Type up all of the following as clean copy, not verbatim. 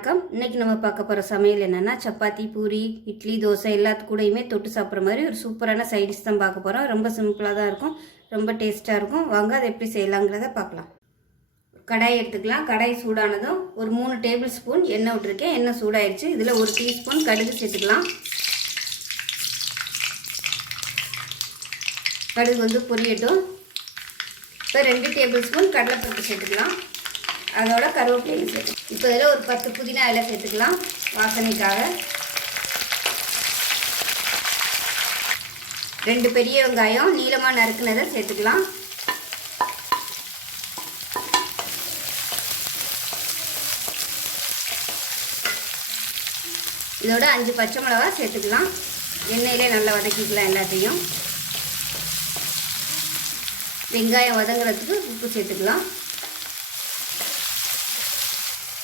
வணக்கம். இன்னைக்கு நம்ம பார்க்க போகிற சமையல் என்னென்னா சப்பாத்தி, பூரி, இட்லி, தோசை எல்லாத்து கூடயுமே தொட்டு சாப்பிட்ற மாதிரி ஒரு சூப்பரான சைடிஷ் தான் பார்க்க போகிறோம். ரொம்ப சிம்பிளாக தான் இருக்கும், ரொம்ப டேஸ்ட்டாக இருக்கும். வாங்க அதை எப்படி செய்யலாங்கிறத பார்க்கலாம். கடாய் எடுத்துக்கலாம். கடாய் சூடானதும் ஒரு 3 டேபிள் ஸ்பூன் எண்ணெய் விட்டுருக்கேன். எண்ணெய் சூடாயிடுச்சு. இதில் 1 டீஸ்பூன் கடுகு சேர்த்துக்கலாம். கடுகு வந்து பொரியட்டும். இப்போ 2 டேபிள் ஸ்பூன் கடலைப்பருப்பு சேர்த்துக்கலாம். அதோட கருவேப்பிலையும் சேர்த்து இப்போ இதில் ஒரு 10 புதினா இலை சேர்த்துக்கலாம் வாசனைக்காக. 2 பெரிய வெங்காயம் நீளமாக நறுக்குனதை சேர்த்துக்கலாம். இதோட 5 பச்சை மிளகாய் சேர்த்துக்கலாம். எண்ணெயிலே நல்லா வதக்கிக்கலாம் எல்லாத்தையும். வெங்காயம் வதங்குறதுக்கு உப்பு சேர்த்துக்கலாம்.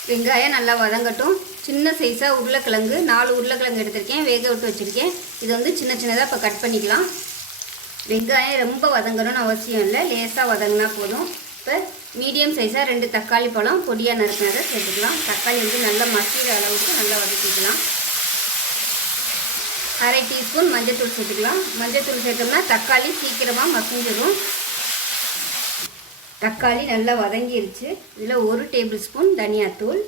வெங்காயம் நல்லா வதங்கட்டும். சின்ன சைஸாக உருளைக்கிழங்கு 4 உருளைக்கிழங்கு எடுத்திருக்கேன், வேக விட்டு வச்சுருக்கேன். இது வந்து சின்ன சின்னதாக இப்போ கட் பண்ணிக்கலாம். வெங்காயம் ரொம்ப வதங்கணும்னு அவசியம் இல்லை, லேசாக வதங்கினா போதும். இப்போ மீடியம் சைஸாக 2 தக்காளி பழம் பொடியாக நறுக்கினதை சேர்த்துக்கலாம். தக்காளி வந்து நல்லா மசிகிற அளவுக்கு நல்லா வதக்கிக்கலாம். 1/2 டீஸ்பூன் மஞ்சள்தூள் சேர்த்துக்கலாம். மஞ்சள்தூள் சேர்த்தோம்னா தக்காளி சீக்கிரமாக மசிஞ்சிடும். தக்காளி நல்லா வதங்கிருச்சு. இதில் 1 டேபிள் ஸ்பூன் தனியாத்தூள்,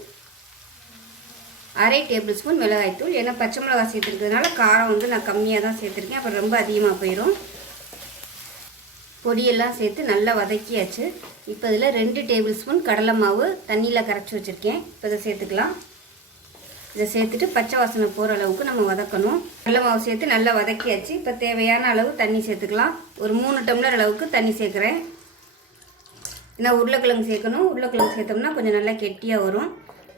1/2 டேபிள் ஸ்பூன் மிளகாய்த்தூள். ஏன்னா பச்சை மிளகாய் சேர்த்துருக்கிறதுனால காரம் வந்து நான் கம்மியாக தான் சேர்த்துருக்கேன், அப்புறம் ரொம்ப அதிகமாக போயிடும். பொடியெல்லாம் சேர்த்து நல்லா வதக்கியாச்சு. இப்போ இதில் 2 டேபிள் ஸ்பூன் கடலை மாவு தண்ணியில் கரைச்சி வச்சுருக்கேன். இப்போ இதை சேர்த்துக்கலாம். இதை சேர்த்துட்டு பச்சை வாசனை போகிற அளவுக்கு நம்ம வதக்கணும். கடலை மாவு சேர்த்து நல்லா வதக்கியாச்சு. இப்போ தேவையான அளவு தண்ணி சேர்த்துக்கலாம். ஒரு 3 டம்ளர் அளவுக்கு தண்ணி சேர்க்குறேன். ஏன்னா உருளைக்கிழங்கு சேர்க்கணும். உருளைக்கிழங்கு சேர்த்தோம்னா கொஞ்சம் நல்லா கெட்டியாக வரும்.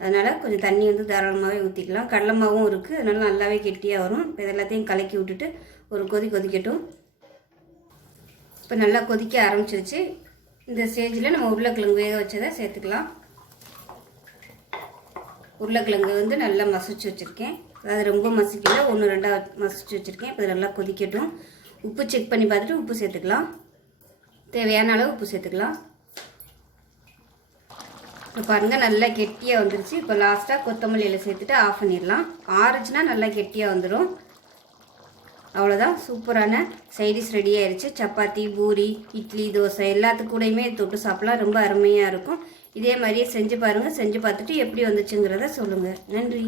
அதனால் கொஞ்சம் தண்ணி வந்து தாராளமாகவே ஊற்றிக்கலாம். கடலை மாவும் இருக்குது, அதனால் நல்லாவே கெட்டியாக வரும். இப்போ இதெல்லாத்தையும் கலக்கி விட்டுட்டு ஒரு கொதிக்கட்டும். இப்போ நல்லா கொதிக்க ஆரம்பிச்சிருச்சு. இந்த ஸ்டேஜில் நம்ம உருளைக்கிழங்கு வேக வச்சதை சேர்த்துக்கலாம். உருளைக்கிழங்கு வந்து நல்லா மசிச்சு வச்சுருக்கேன். அதாவது ரொம்ப மசிக்கல, 1-2 மசிச்சு வச்சுருக்கேன். இப்போ நல்லா கொதிக்கட்டும். உப்பு செக் பண்ணி பார்த்துட்டு உப்பு சேர்த்துக்கலாம். தேவையான அளவு உப்பு சேர்த்துக்கலாம். இப்போ பாருங்கள் நல்லா கெட்டியாக வந்துருச்சு. இப்போ லாஸ்ட்டாக கொத்தமல்லி இலை சேர்த்துட்டு ஆஃப் பண்ணிடலாம். ஆறுச்சுன்னா நல்லா கெட்டியாக வந்துடும். அவ்வளோதான், சூப்பரான சைடிஷ் ரெடி ஆயிடுச்சு. சப்பாத்தி, பூரி, இட்லி, தோசை எல்லாத்துக்கு கூடயுமே தொட்டு சாப்பிட்லாம். ரொம்ப அருமையாக இருக்கும். இதே மாதிரியே செஞ்சு பாருங்கள். செஞ்சு பார்த்துட்டு எப்படி வந்துச்சுங்கிறத சொல்லுங்கள். நன்றி.